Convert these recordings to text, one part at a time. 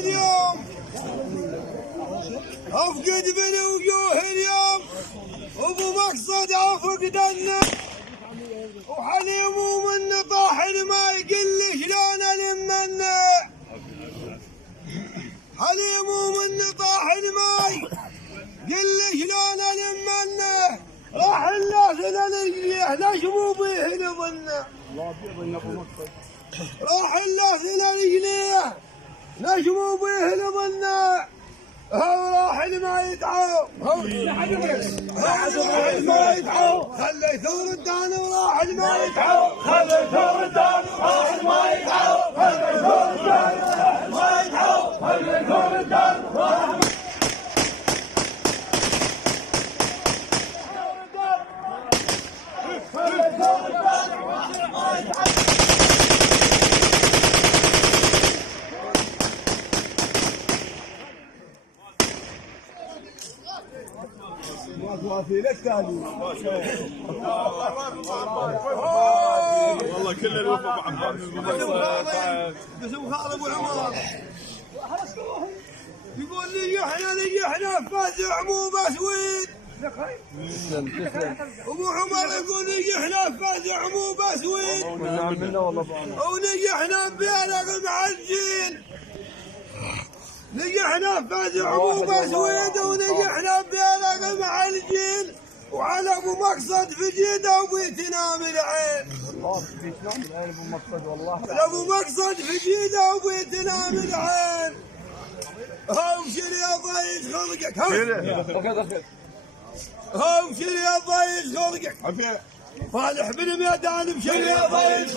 اليوم افقد بالوجوه اليوم ابو مقصد افقدنا وحليم ومن طاح ما يقل شلون المنا حليم ومن طاح الماي قل شلون المنا راح الناس للرجليه نشموا به لظنه راح الناس للرجليه نشموا به لظنه هو راح ما يدعو هو راح ما يدعو خلي ثور الدان وراح ما يدعو خلي ثور الدان وراح ما يدعو خلي ثور الدان وراح ما يدعو خلي ثور الدان وراح والله كل الوفا ابو عبد باسم خالد ابو عمر يقول لي احنا فازع مو بسويد ابو عمر يقول لي احنا فازع مو بسويد ونجحنا ببالغ معجين نجحنا فازع مو بسويد ونجحنا ببالغ معجين وعلى ابو مقصد في جيده وبيتنا من العين ابو مقصد في جيده وبيتنا من العين هاو شري يا ضيج خلقك هاو شري يا ضيج خلقك فالح بالميدان بشري يا ضيج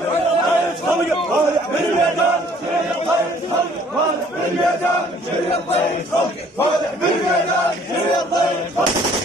خلقك طالع بالميدان شري الضيج خلقك طالع بالميدان شري الضيج خلقك طالع بالميدان شري الضيج خلقك